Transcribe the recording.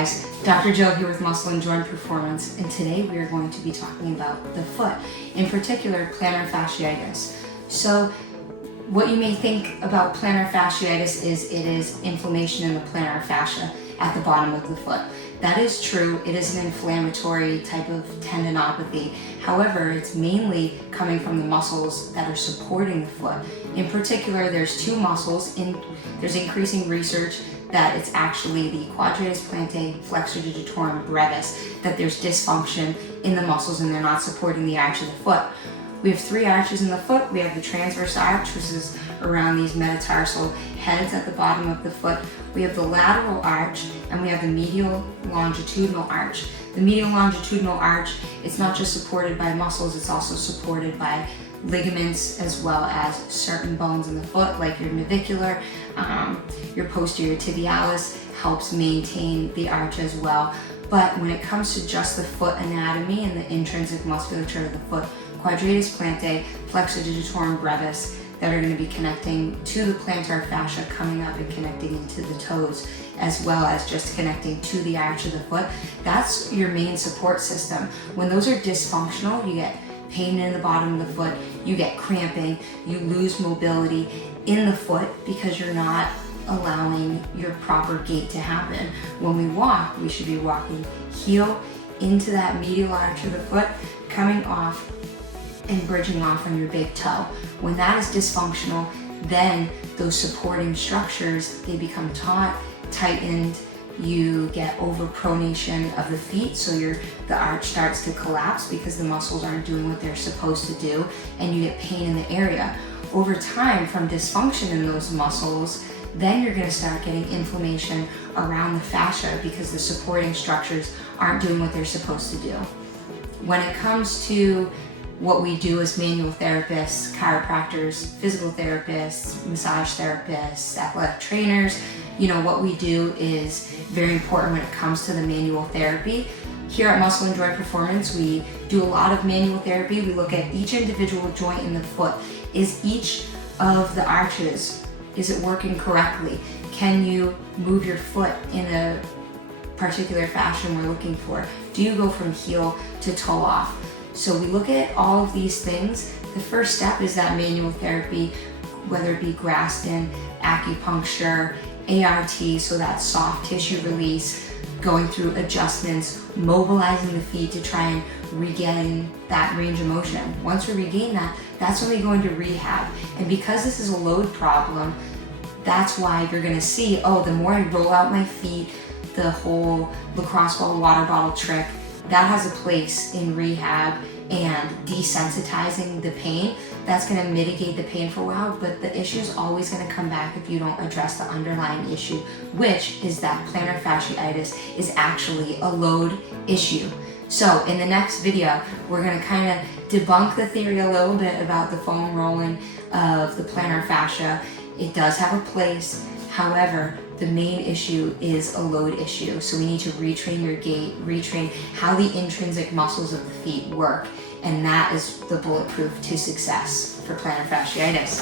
guys, Dr. Joe here with Muscle and Joint Performance, and today we are going to be talking about the foot, in particular plantar fasciitis. So what you may think about plantar fasciitis is it is inflammation in the plantar fascia at the bottom of the foot. That is true. It is an inflammatory type of tendinopathy. However, it's mainly coming from the muscles that are supporting the foot. In particular, there's two muscles. There's increasing research that it's actually the quadratus plantae flexor digitorum brevis, that there's dysfunction in the muscles and they're not supporting the arch of the foot. We have three arches in the foot. We have the transverse arch, which is around these metatarsal heads at the bottom of the foot. We have the lateral arch, and we have the medial longitudinal arch. The medial longitudinal arch, it's not just supported by muscles, it's also supported by ligaments as well as certain bones in the foot, like your navicular, your posterior tibialis helps maintain the arch as well. But when it comes to just the foot anatomy and the intrinsic musculature of the foot, quadratus plantae, flexor digitorum brevis, that are going to be connecting to the plantar fascia, coming up and connecting into the toes, as well as just connecting to the arch of the foot. That's your main support system. When those are dysfunctional, you get pain in the bottom of the foot, you get cramping, you lose mobility in the foot because you're not allowing your proper gait to happen. When we walk, we should be walking heel into that medial arch of the foot, coming off and bridging off on your big toe. When that is dysfunctional, then those supporting structures, they become taut, tightened, you get overpronation of the feet, so the arch starts to collapse because the muscles aren't doing what they're supposed to do, and you get pain in the area. Over time, from dysfunction in those muscles, then you're going to start getting inflammation around the fascia because the supporting structures aren't doing what they're supposed to do. When it comes to what we do as manual therapists, chiropractors, physical therapists, massage therapists, athletic trainers, what we do is very important when it comes to the manual therapy. Here at Muscle and Joint Performance, we do a lot of manual therapy. We look at each individual joint in the foot. Is each of the arches, is it working correctly? Can you move your foot in a particular fashion we're looking for? Do you go from heel to toe off? So we look at all of these things. The first step is that manual therapy, whether it be Graston, acupuncture, ART, so that soft tissue release, going through adjustments, mobilizing the feet to try and regain that range of motion. Once we regain that, that's when we go into rehab. And because this is a load problem, that's why you're gonna see, the more I roll out my feet, the whole lacrosse ball water bottle trick, that has a place in rehab and desensitizing the pain. That's going to mitigate the pain for a while, but the issue is always going to come back if you don't address the underlying issue, which is that plantar fasciitis is actually a load issue. So in the next video, we're going to kind of debunk the theory a little bit about the foam rolling of the plantar fascia. It does have a place. However, the main issue is a load issue. So we need to retrain your gait, retrain how the intrinsic muscles of the feet work. And that is the bulletproof to success for plantar fasciitis.